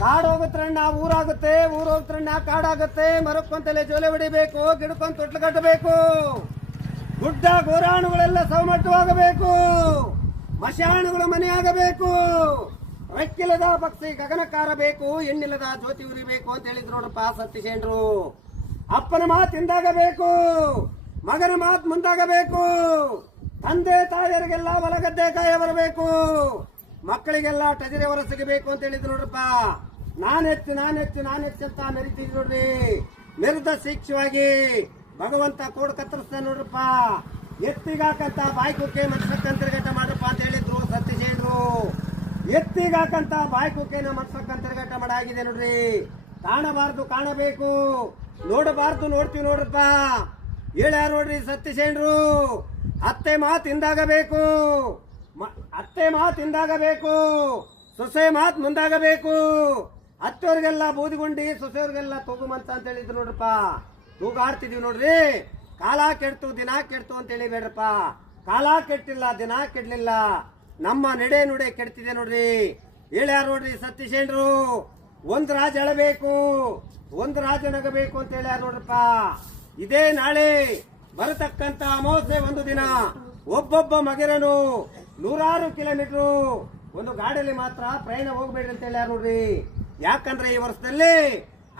ಕಾಡೋಗುತ್ತಣ್ಣ ಊರಾಗುತ್ತೆ, ಊರೋಗುತ್ತಣ್ಣ ಕಾಡಾಗುತ್ತೆ. ಮರಕ್ಕೊಂತಲೇ ಜೋಲೆ ಹೊಡಿಬೇಕು, ಗಿಡಕ್ಕೊಂತ ತೊಟ್ಲು ಕಟ್ಟಬೇಕು. ಗುಡ್ಡ ಗೋರಾಣುಗಳೆಲ್ಲ ಸವಮಟ್ಟವಾಗಬೇಕು, ಮಶಾಣುಗಳು ಮನೆಯಾಗಬೇಕು. ರೆಕ್ಕಿಲ್ಲದ ಪಕ್ಷಿ ಗಗನಕ್ಕಾರಬೇಕು, ಹೆಣ್ಣಿಲ್ಲದ ಜ್ಯೋತಿ ಉರಿಬೇಕು ಅಂತ ಹೇಳಿದ್ರು ನೋಡ್ರಪ್ಪ ಸತ್ಯಸೇನರು. ಅಪ್ಪನ ಮಾತು ಹಿಂದಾಗಬೇಕು, ಮಗನ ಮಾತು ಮುಂದಾಗಬೇಕು. ತಂದೆ ತಾಯಿಯರಿಗೆಲ್ಲ ಹೊಲಗದ್ದೆ ಕಾಯ ಬರಬೇಕು, ಮಕ್ಕಳಿಗೆಲ್ಲ ಟಜರೆ ಹೊರ ಸಿಗಬೇಕು ಅಂತ ಹೇಳಿದ್ರು ನೋಡ್ರಪ್ಪ. ನಾನೆಚ್ಚು ಅಂತ ಮೆರಿತಿದ್ರು ನೋಡ್ರಿ. ಮೆರೆದ ಶಿಕ್ಷವಾಗಿ ಭಗವಂತ ಕೋಡ್ ಕತ್ತರಿಸ್ತಾನೆ ನೋಡ್ರಪ್ಪ. ಎತ್ತಿಗಾಕಂತ ಬಾಯ್ಕುಕ್ಕೆ ಮನ್ಸಕ್ಕಂತರ್ಗಟ ಮಾಡ್ರಪ್ಪ ಅಂತ ಹೇಳಿದ್ರು ಸತ್ಯಸೇನರು. ಎತ್ತಿಗಾಕಂತ ಬಾಯ್ಕುಕ್ಕೆನ ಮನ್ಸಕ್ಕಂತರ್ಗಟ ಮಾಡಾಗಿದೆ ನೋಡ್ರಿ. ಕಾಣಬಾರ್ದು ಕಾಣಬೇಕು, ನೋಡಬಾರ್ದು ನೋಡ್ತೀವಿ ನೋಡ್ರಪ್ಪ. ಹೇಳ್ಯಾರ ನೋಡ್ರಿ ಸತ್ಯಸೇನರು. ಅತ್ತೆ ಮಾತು ಹಿಂದಾಗಬೇಕು, ಅತ್ತೆ ಮಾತು ಹಿಂದಾಗಬೇಕು, ಸೊಸೆ ಮಾತು ಮುಂದಾಗಬೇಕು. ಅತ್ತವ್ರಿಗೆಲ್ಲ ಬೂದಿಗುಂಡಿ, ಸೊಸೆಯವ್ರಿಗೆಲ್ಲ ತೂಗುಮಂತ ಅಂತ ಹೇಳಿದ್ರು ನೋಡ್ರಪ್ಪ. ತೂಗಾಡ್ತಿದೀವಿ ನೋಡ್ರಿ. ಕಾಲ ಕೆಡ್ತು ದಿನ ಕೆಡ್ತು ಅಂತ ಹೇಳಿಬೇಡ್ರಪ್ಪ. ಕಾಲ ಕೆಟ್ಟಿಲ್ಲ, ದಿನ ಕೆಡ್ಲಿಲ್ಲ, ನಮ್ಮ ನಡೆ ನುಡೆ ಕೆಡ್ತಿದೆ ನೋಡ್ರಿ. ಹೇಳ್ಯಾರ ನೋಡ್ರಿ ಸತ್ಯಸೇನರು. ಒಂದ್ ರಾಜ ಎಳಬೇಕು, ಒಂದ್ ರಾಜ ನಗಬೇಕು ಅಂತ ಹೇಳ್ಯಾರ ನೋಡ್ರಪ್ಪ. ಇದೇ ನಾಳೆ ಬರತಕ್ಕಂತ ಅಮಾವಾಸ್ಯೆ ಒಂದು ದಿನ ಒಬ್ಬೊಬ್ಬ ಮಗಿರನು 100 ಕಿಲೋಮೀಟರ್ ಒಂದು ಗಾಡಿಯಲ್ಲಿ ಮಾತ್ರ ಪ್ರಯಾಣ ಹೋಗ್ಬೇಡ್ರಿ ಅಂತ ಹೇಳ್ಯಾರ ನೋಡ್ರಿ. ಯಾಕಂದ್ರೆ ಈ ವರ್ಷದಲ್ಲಿ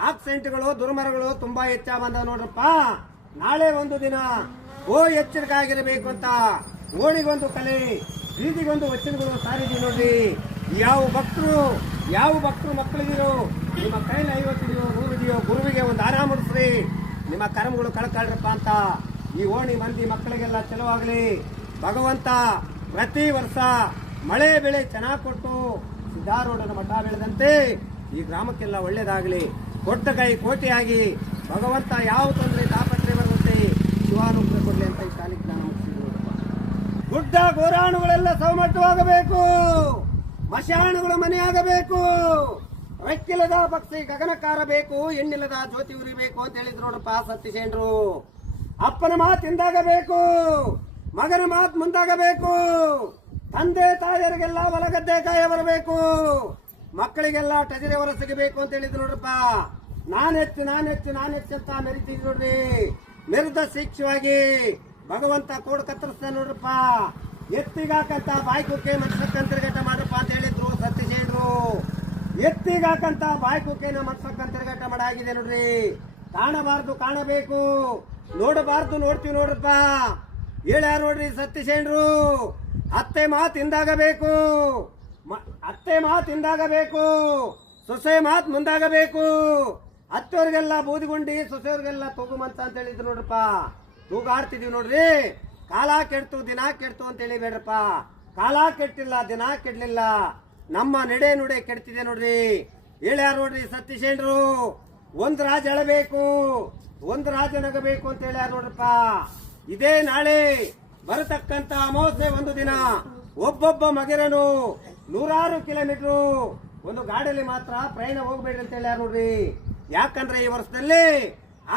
ಆಕ್ಸಿಡೆಂಟ್ಗಳು ದುರ್ಮರಗಳು ತುಂಬಾ ಹೆಚ್ಚಾಗ ಬಂದವ ನೋಡ್ರಪ್ಪ. ನಾಳೆ ಒಂದು ದಿನ ಎಚ್ಚರಿಕೆ ಆಗಿರಬೇಕು ಅಂತ ಓಣಿಗೊಂದು ಕಲೆ, ಬೀದಿಗೊಂದು ವಚನಗಳು ಸಾರಿದೀವಿ ನೋಡ್ರಿ. ಯಾವ ಭಕ್ತರು ಮಕ್ಕಳಿಗಿರೋ ನಿಮ್ಮ ಕೈಲಿ 50 ಇದೆಯೋ 100 ಇದೆಯೋ ಗುರುವಿಗೆ ಒಂದು ಆರಾಮ ಮುಡಿಸ್ರಿ, ನಿಮ್ಮ ಕರ್ಮಗಳು ಕಳ್ಕಳ್ರಪ್ಪ ಅಂತ ಈ ಓಣಿ ಮಂದಿ ಮಕ್ಕಳಿಗೆಲ್ಲ ಚಲುವಾಗ್ಲಿ. ಭಗವಂತ ಪ್ರತಿ ವರ್ಷ ಮಳೆ ಬೆಳೆ ಚೆನ್ನಾಗಿ ಕೊಟ್ಟು ಸಿದ್ಧಾರೂಢನ ಮಠ ಬೆಳೆದಂತೆ ಈ ಗ್ರಾಮಕ್ಕೆಲ್ಲ ಒಳ್ಳೇದಾಗಲಿ. ಕೊಟ್ಟ ಕೈ ಕೋಟಿಯಾಗಿ ಭಗವಂತ ಯಾವ ತೊಂದರೆ ತಾಪತ್ರೆ ಬರುತ್ತೆ ಶಿವಾನುಗ್ರಹ ಕೊಡ್ಲಿ ಅಂತ ಈ ಶಾಲೆಗೆ ನಾನು ಮುಗಿಸಿದ್ರು. ಗುಡ್ಡ ಗೋರಾಣುಗಳೆಲ್ಲ ಸವಮಟ್ಟವಾಗಬೇಕು, ಮಶಾಣುಗಳು ಮನೆಯಾಗಬೇಕು. ರೆಕ್ಕಿಲ್ಲದ ಪಕ್ಷಿ ಗಗನಕ್ಕಾರಬೇಕು, ಹೆಣ್ಣಿಲ್ಲದ ಜ್ಯೋತಿ ಉರಿಬೇಕು ಅಂತ ಹೇಳಿದ್ರು ನೋಡ್ರಪ್ಪ ಸತ್ಯಸೇನರು. ಅಪ್ಪನ ಮಾತು ಹಿಂದಾಗಬೇಕು, ಮಗನ ಮಾತು ಮುಂದಾಗಬೇಕು. ತಂದೆ ತಾಯಿಯರಿಗೆಲ್ಲ ಹೊಲಗದ್ದೆ ಕಾಯ ಬರಬೇಕು, ಮಕ್ಕಳಿಗೆಲ್ಲ ಟಜರೆ ಹೊರ ಸಿಗಬೇಕು ಅಂತ ಹೇಳಿದ್ರು ನೋಡ್ರಪ್ಪ. ನಾನೆಚ್ಚು ಅಂತ ಮೆರಿತಿದ್ರು ನೋಡ್ರಿ. ಮೆರೆದ ಶಿಕ್ಷವಾಗಿ ಭಗವಂತ ಕೋಡ್ ಕತ್ತರಿಸ್ತಾನೆ ನೋಡ್ರಪ್ಪ. ಎತ್ತಿಗಾಕಂತ ಬಾಯ್ಕುಕ್ಕೆ ಮನ್ಸಕ್ಕಂತರ್ಗಟ ಮಾಡ್ರಪ್ಪ ಅಂತ ಹೇಳಿದ್ರು ಸತ್ಯಸೇನರು. ಎತ್ತಿಗಾಕಂತ ಬಾಯ್ಕುಕ್ಕೆನ ಮನ್ಸಕ್ಕಂತರ್ಗಟ ಮಾಡಾಗಿದೆ ನೋಡ್ರಿ. ಕಾಣಬಾರ್ದು ಕಾಣಬೇಕು, ನೋಡಬಾರ್ದು ನೋಡ್ತೀವಿ ನೋಡ್ರಪ್ಪ. ಹೇಳ್ಯಾರ ನೋಡ್ರಿ ಸತ್ಯಸೇನರು. ಅತ್ತೆ ಮಾತು ಹಿಂದಾಗಬೇಕು, ಸೊಸೆ ಮಾತು ಮುಂದಾಗಬೇಕು. ಅತ್ತವ್ರಿಗೆಲ್ಲ ಬೂದಿಗುಂಡಿ, ಸೊಸೆಯವ್ರಿಗೆಲ್ಲ ತೂಗುಮಂತ ಅಂತ ಹೇಳಿದ್ರು ನೋಡ್ರಪ್ಪ. ತೂಗಾಡ್ತಿದೀವಿ ನೋಡ್ರಿ. ಕಾಲ ಕೆಡ್ತು ದಿನ ಕೆಡ್ತು ಅಂತ ಹೇಳಿಬೇಡ್ರಪ್ಪ. ಕಾಲ ಕೆಟ್ಟಿಲ್ಲ, ದಿನ ಕೆಡ್ಲಿಲ್ಲ, ನಮ್ಮ ನಡೆ ನುಡೆ ಕೆಡ್ತಿದೆ ನೋಡ್ರಿ. ಹೇಳ್ಯಾರ ನೋಡ್ರಿ ಸತ್ಯಸೇನರು. ಒಂದ್ ರಾಜ ಎಳಬೇಕು, ಒಂದ್ ರಾಜ ನಗಬೇಕು ಅಂತ ಹೇಳ್ಯಾರ ನೋಡ್ರಪ್ಪ. ಇದೇ ನಾಳೆ ಬರತಕ್ಕಂತ ಅಮಾವಾಸ್ಯೆ ಒಂದು ದಿನ ಒಬ್ಬೊಬ್ಬ ಮಗಿರನು 100 ಕಿಲೋಮೀಟರ್ ಒಂದು ಗಾಡಿಯಲ್ಲಿ ಮಾತ್ರ ಪ್ರಯಾಣ ಹೋಗ್ಬೇಡ್ರಿ ಅಂತ ಹೇಳ್ಯಾರ ನೋಡ್ರಿ. ಯಾಕಂದ್ರೆ ಈ ವರ್ಷದಲ್ಲಿ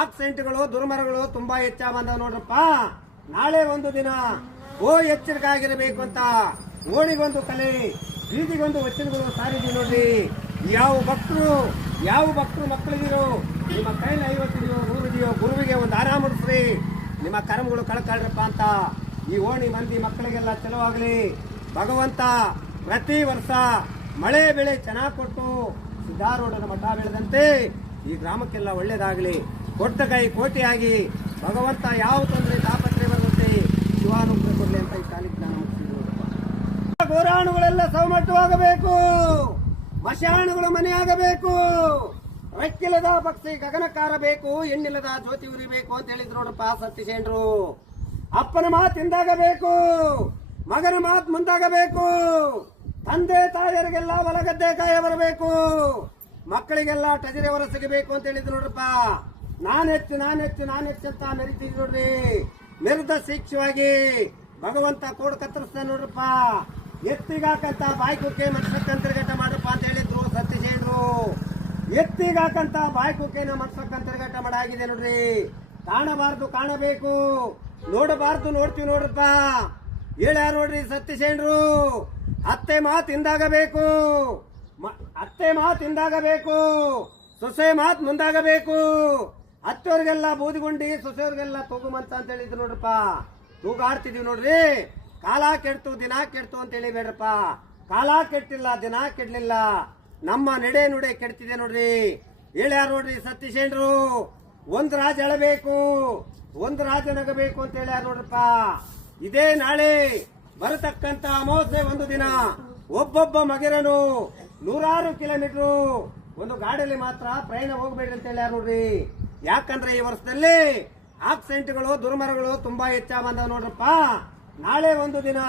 ಆಕ್ಸಿಡೆಂಟ್ಗಳು ದುರ್ಮರಗಳು ತುಂಬಾ ಹೆಚ್ಚಾಗ ಬಂದವ ನೋಡ್ರಪ್ಪ. ನಾಳೆ ಒಂದು ದಿನ ಎಚ್ಚರಿಕೆ ಆಗಿರಬೇಕು ಅಂತ ಓಣಿಗೊಂದು ಕಲೆ, ಬೀದಿಗೊಂದು ವಚನಗಳು ಸಾರಿದೀವಿ ನೋಡ್ರಿ. ಯಾವ ಭಕ್ತರು ಮಕ್ಕಳಿಗಿರೋ ನಿಮ್ಮ ಕೈಲಿ 50 ಇದೆಯೋ 100 ಇದೆಯೋ ಗುರುವಿಗೆ ಒಂದು ಆರಾಮ ಮುಡಿಸ್ರಿ, ನಿಮ್ಮ ಕರ್ಮಗಳು ಕಳ್ಕಳ್ರಪ್ಪ ಅಂತ ಈ ಓಣಿ ಮಂದಿ ಮಕ್ಕಳಿಗೆಲ್ಲ ಚಲುವಾಗ್ಲಿ. ಭಗವಂತ ಪ್ರತಿ ವರ್ಷ ಮಳೆ ಬೆಳೆ ಚೆನ್ನಾಗಿ ಕೊಟ್ಟು ಸಿದ್ಧಾರೂಢನ ಮಠ ಬೆಳೆದಂತೆ ಈ ಗ್ರಾಮಕ್ಕೆಲ್ಲ ಒಳ್ಳೇದಾಗಲಿ. ಕೊಟ್ಟ ಕೈ ಕೋಟಿಯಾಗಿ ಭಗವಂತ ಯಾವ ತೊಂದರೆ ತಾಪತ್ರೆ ಬರುತ್ತೆ ಶಿವಾನುಗ್ರಹ ಕೊಡ್ಲಿ ಅಂತ ಈ ಶಾಲೆಗೆ ನಾನು ಮುಗಿಸಿದ್ರು. ಗೋರಾಣುಗಳೆಲ್ಲ ಸವಮಟ್ಟವಾಗಬೇಕು, ಮಶಾಣುಗಳು ಮನೆಯಾಗಬೇಕು. ರೆಕ್ಕಿಲ್ಲದ ಪಕ್ಷಿ ಗಗನಕ್ಕಾರಬೇಕು, ಹೆಣ್ಣಿಲ್ಲದ ಜ್ಯೋತಿ ಉರಿಬೇಕು ಅಂತ ಹೇಳಿದ್ರು ನೋಡ್ರಪ್ಪ ಸತ್ಯಸೇನರು. ಅಪ್ಪನ ಮಾತು ಹಿಂದಾಗಬೇಕು, ಮಗನ ಮಾತು ಮುಂದಾಗಬೇಕು. ತಂದೆ ತಾಯಿಯರಿಗೆಲ್ಲ ಹೊಲಗದ್ದೆ ಕಾಯ ಬರಬೇಕು, ಮಕ್ಕಳಿಗೆಲ್ಲ ಟಜರೆ ಹೊರ ಸಿಗಬೇಕು ಅಂತ ಹೇಳಿದ್ರು ನೋಡ್ರಪ್ಪ. ನಾನೆಚ್ಚು ಅಂತ ಮೆರಿತಿದ್ರು ನೋಡ್ರಿ. ಮೆರೆದ ಶಿಕ್ಷವಾಗಿ ಭಗವಂತ ಕೋಡ್ ಕತ್ತರಿಸ್ತಾನೆ ನೋಡ್ರಪ್ಪ. ಎತ್ತಿಗಾಕಂತ ಬಾಯ್ಕುಕ್ಕೆ ಮನ್ಸಕ್ಕಂತರ್ಗಟ ಮಾಡ್ರಪ್ಪ ಅಂತ ಹೇಳಿದ್ರು ಸತ್ಯಸೇನರು. ಎತ್ತಿಗಾಕಂತ ಬಾಯ್ಕುಕ್ಕೆನ ಮನ್ಸಕ್ಕಂತರ್ಗಟ ಮಾಡಾಗಿದೆ ನೋಡ್ರಿ. ಕಾಣಬಾರ್ದು ಕಾಣಬೇಕು, ನೋಡಬಾರ್ದು ನೋಡ್ತೀವಿ ನೋಡ್ರಪ್ಪ. ಹೇಳ್ಯಾರ ನೋಡ್ರಿ ಸತ್ಯಸೇನರು. ಅತ್ತೆ ಮಾತು ಹಿಂದಾಗಬೇಕು, ಅತ್ತೆ ಮಾತು ಹಿಂದಾಗಬೇಕು, ಸೊಸೆ ಮಾತು ಮುಂದಾಗಬೇಕು. ಅತ್ತವ್ರಿಗೆಲ್ಲ ಬೂದಿಗುಂಡಿ, ಸೊಸೆಯವ್ರಿಗೆಲ್ಲ ತೂಗುಮಂಚ ಅಂತ ಹೇಳಿದ್ರು ನೋಡ್ರಪ್ಪ. ತೂಗಾಡ್ತಿದೀವಿ ನೋಡ್ರಿ. ಕಾಲ ಕೆಡ್ತು ದಿನ ಕೆಡ್ತು ಅಂತ ಹೇಳಿಬೇಡ್ರಪ್ಪ. ಕಾಲ ಕೆಟ್ಟಿಲ್ಲ, ದಿನ ಕೆಡ್ಲಿಲ್ಲ, ನಮ್ಮ ನಡೆ ನುಡೆ ಕೆಡ್ತಿದೆ ನೋಡ್ರಿ. ಹೇಳ್ಯಾರ ನೋಡ್ರಿ ಸತ್ಯಸೇನರು. ಒಂದ್ ರಾಜ ಎಳಬೇಕು, ಒಂದ್ ರಾಜ ನಗಬೇಕು ಅಂತ ಹೇಳ್ಯಾರ ನೋಡ್ರಪ್ಪ. ಇದೇ ನಾಳೆ ಬರತಕ್ಕಂತ ಅಮಾವಾಸ್ಯೆ ಒಂದು ದಿನ ಒಬ್ಬೊಬ್ಬ ಮಗಿರನು 100 ಕಿಲೋಮೀಟರ್ ಒಂದು ಗಾಡಿಯಲ್ಲಿ ಮಾತ್ರ ಪ್ರಯಾಣ ಹೋಗ್ಬೇಡ್ರಿ ಅಂತ ಹೇಳ್ಯಾರ ನೋಡ್ರಿ. ಯಾಕಂದ್ರೆ ಈ ವರ್ಷದಲ್ಲಿ ಆಕ್ಸಿಡೆಂಟ್ಗಳು, ದುರ್ಮರಗಳು ತುಂಬಾ ಹೆಚ್ಚಾಗ ಬಂದವ ನೋಡ್ರಪ್ಪ. ನಾಳೆ ಒಂದು ದಿನ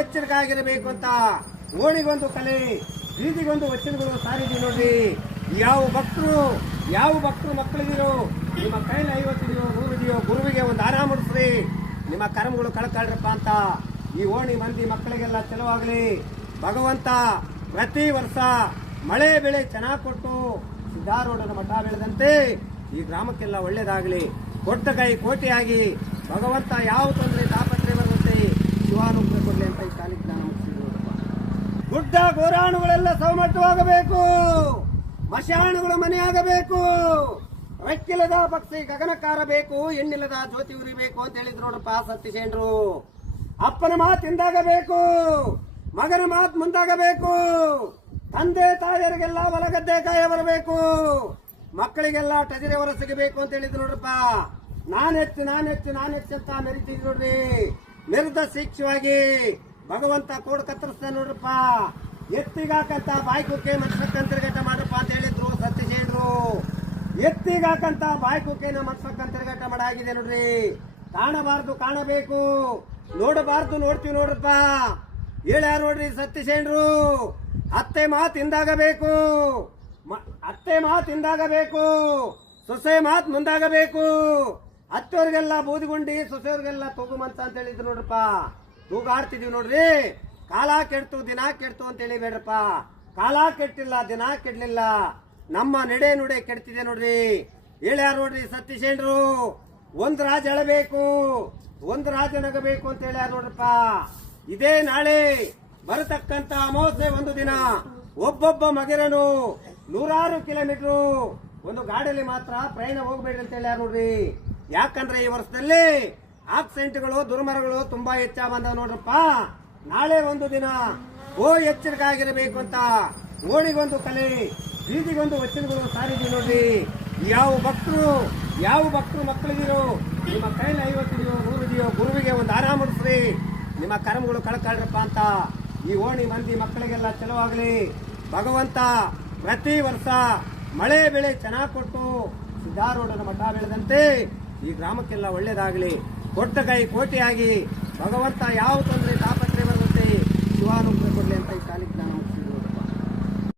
ಎಚ್ಚರಿಕೆ ಆಗಿರಬೇಕು ಅಂತ ಓಣಿಗೊಂದು ಕಲೆ, ಬೀದಿಗೊಂದು ವಚನಗಳು ಸಾರಿದೀವಿ ನೋಡ್ರಿ. ಯಾವ ಭಕ್ತರು ಮಕ್ಕಳಿದಿರೋ, ನಿಮ್ಮ ಕೈಲಿ 50 ಇದೆಯೋ 100 ಇದೆಯೋ, ಗುರುವಿಗೆ ಒಂದು ಆರಾಮ ಮುಡಿಸ್ರಿ, ನಿಮ್ಮ ಕರ್ಮಗಳು ಕಳ್ಕಳ್ರಪ್ಪ ಅಂತ ಈ ಓಣಿ ಮಂದಿ ಮಕ್ಕಳಿಗೆಲ್ಲ ಚಲವಾಗ್ಲಿ. ಭಗವಂತ ಪ್ರತಿ ವರ್ಷ ಮಳೆ ಬೆಳೆ ಚೆನ್ನಾಗಿ ಕೊಟ್ಟು ಸಿದ್ದಾರೂಢನ ಮಠ ಬೆಳೆದಂತೆ ಈ ಗ್ರಾಮಕ್ಕೆಲ್ಲ ಒಳ್ಳೇದಾಗಲಿ. ಕೊಟ್ಟ ಕೈ ಕೋಟಿಯಾಗಿ ಭಗವಂತ ಯಾವ ತೊಂದರೆ ತಾಪತ್ರೆ ಬರುವಂತೆ ಶಿವಾನುಗ್ರಹ ಕೊಡ್ಲಿ ಅಂತ ಈ ಕಾಲಿಗೆ ಜ್ಞಾನ ಮುಗಿಸಿದ್ರು. ಗುಡ್ಡ ಗೋರಾಣುಗಳೆಲ್ಲ ಸೌಮಟ್ಟವಾಗಬೇಕು, ಮಶಾಣುಗಳು ಮನೆಯಾಗಬೇಕು, ರೆಕ್ಕಿಲ್ಲದ ಪಕ್ಷಿ ಗಗನಕ್ಕಾರಬೇಕು, ಹೆಣ್ಣಿಲ್ಲದ ಜ್ಯೋತಿ ಉರಿಬೇಕು ಅಂತ ಹೇಳಿದ್ರು ನೋಡ್ರಪ್ಪ ಸತ್ಯಸೇನರು. ಅಪ್ಪನ ಮಾತು ಹಿಂದಾಗಬೇಕು, ಮಗನ ಮಾತು ಮುಂದಾಗಬೇಕು, ತಂದೆ ತಾಯಿಯರಿಗೆಲ್ಲ ಹೊಲಗದ್ದೆ ಕಾಯ ಬರಬೇಕು, ಮಕ್ಕಳಿಗೆಲ್ಲ ಟಜರೆ ಹೊರ ಸಿಗಬೇಕು ಅಂತ ಹೇಳಿದ್ರು ನೋಡ್ರಪ್ಪ. ನಾನೆಚ್ಚು ಅಂತ ಮೆರಿತಿದ್ರು ನೋಡ್ರಿ. ಮೆರೆದ ಶಿಕ್ಷವಾಗಿ ಭಗವಂತ ಕೋಡ್ ಕತ್ತರಿಸ್ತಾನೆ ನೋಡ್ರಪ್ಪ. ಎತ್ತಿಗಾಕಂತ ಬಾಯ್ಕುಕ್ಕೆ ಮನ್ಸಕ್ಕಂತಿರ್ಗಟ ಮಾಡಪ್ಪ ಅಂತ ಹೇಳಿದ್ರು ಸತ್ಯಸೇನರು. ಎತ್ತಿಗಾಕಂತ ಬಾಯ್ಕುಕ್ಕೆನ ಮನ್ಸಕ್ಕಂತಿರ್ಗಟ ಮಾಡಾಗಿದೆ ನೋಡ್ರಿ. ಕಾಣಬಾರ್ದು ಕಾಣಬೇಕು, ನೋಡಬಾರ್ದು ನೋಡ್ತೀವಿ ನೋಡ್ರಪ್ಪ. ಹೇಳ್ಯಾರ ನೋಡ್ರಿ ಸತ್ಯಸೇನರು. ಅತ್ತೆ ಮಾತು ಹಿಂದಾಗಬೇಕು, ಸೊಸೆ ಮಾತು ಮುಂದಾಗಬೇಕು. ಅತ್ತವ್ರಿಗೆಲ್ಲ ಬೂದಿಗುಂಡಿ, ಸೊಸೆಯವ್ರಿಗೆಲ್ಲ ತೂಗುಮಂಚ ಅಂತ ಹೇಳಿದ್ರು ನೋಡ್ರಪ್ಪ. ತೂಗಾಡ್ತಿದೀವಿ ನೋಡ್ರಿ. ಕಾಲ ಕೆಡ್ತು ದಿನ ಕೆಡ್ತು ಅಂತ ಹೇಳಿಬೇಡ್ರಪ್ಪ. ಕಾಲ ಕೆಟ್ಟಿಲ್ಲ, ದಿನ ಕೆಡ್ಲಿಲ್ಲ, ನಮ್ಮ ನಡೆ ನುಡೆ ಕೆಡ್ತಿದೆ ನೋಡ್ರಿ. ಹೇಳ್ಯಾರ ನೋಡ್ರಿ ಸತ್ಯಸೇನರು. ಒಂದ್ ರಾಜ ಎಳಬೇಕು, ಒಂದ್ ರಾಜ ನಗಬೇಕು ಅಂತ ಹೇಳ್ಯಾರ ನೋಡ್ರಪ್ಪ. ಇದೇ ನಾಳೆ ಬರತಕ್ಕಂತ ಅಮಾವಾಸ್ಯೆ ಒಂದು ದಿನ ಒಬ್ಬೊಬ್ಬ ಮಗಿರನು 100 ಕಿಲೋಮೀಟರ್ ಒಂದು ಗಾಡಿಯಲ್ಲಿ ಮಾತ್ರ ಪ್ರಯಾಣ ಹೋಗ್ಬೇಡ್ರಿ ಅಂತ ಹೇಳ್ಯಾರ ನೋಡ್ರಿ. ಯಾಕಂದ್ರೆ ಈ ವರ್ಷದಲ್ಲಿ ಆಕ್ಸಿಡೆಂಟ್ಗಳು, ದುರ್ಮರಗಳು ತುಂಬಾ ಹೆಚ್ಚಾಗ ಬಂದವ ನೋಡ್ರಪ್ಪ. ನಾಳೆ ಒಂದು ದಿನ ಎಚ್ಚರಿಕೆ ಆಗಿರಬೇಕು ಅಂತ ಓಣಿಗೊಂದು ಕಲೆ, ಬೀದಿಗೊಂದು ವಚನಗಳು ಸಾರಿದೀವಿ ನೋಡ್ರಿ. ಯಾವ ಭಕ್ತರು ಮಕ್ಕಳಿದಿರೋ, ನಿಮ್ಮ ಕೈಲಿ 50 ಇದೆಯೋ 100 ಇದೆಯೋ, ಗುರುವಿಗೆ ಒಂದು ಆರಾಮ ಮುಡಿಸ್ರಿ, ನಿಮ್ಮ ಕರ್ಮಗಳು ಕಳ್ಕಳ್ರಪ್ಪ ಅಂತ ಈ ಓಣಿ ಮಂದಿ ಮಕ್ಕಳಿಗೆಲ್ಲ ಚಲವಾಗ್ಲಿ. ಭಗವಂತ ಪ್ರತಿ ವರ್ಷ ಮಳೆ ಬೆಳೆ ಚೆನ್ನಾಗಿ ಕೊಟ್ಟು ಸಿದ್ದಾರೂಢನ ಮಠ ಬೆಳೆದಂತೆ ಈ ಗ್ರಾಮಕ್ಕೆಲ್ಲ ಒಳ್ಳೇದಾಗಲಿ. ಕೊಟ್ಟ ಕೈ ಕೋಟಿಯಾಗಿ ಭಗವಂತ ಯಾವ ತೊಂದರೆ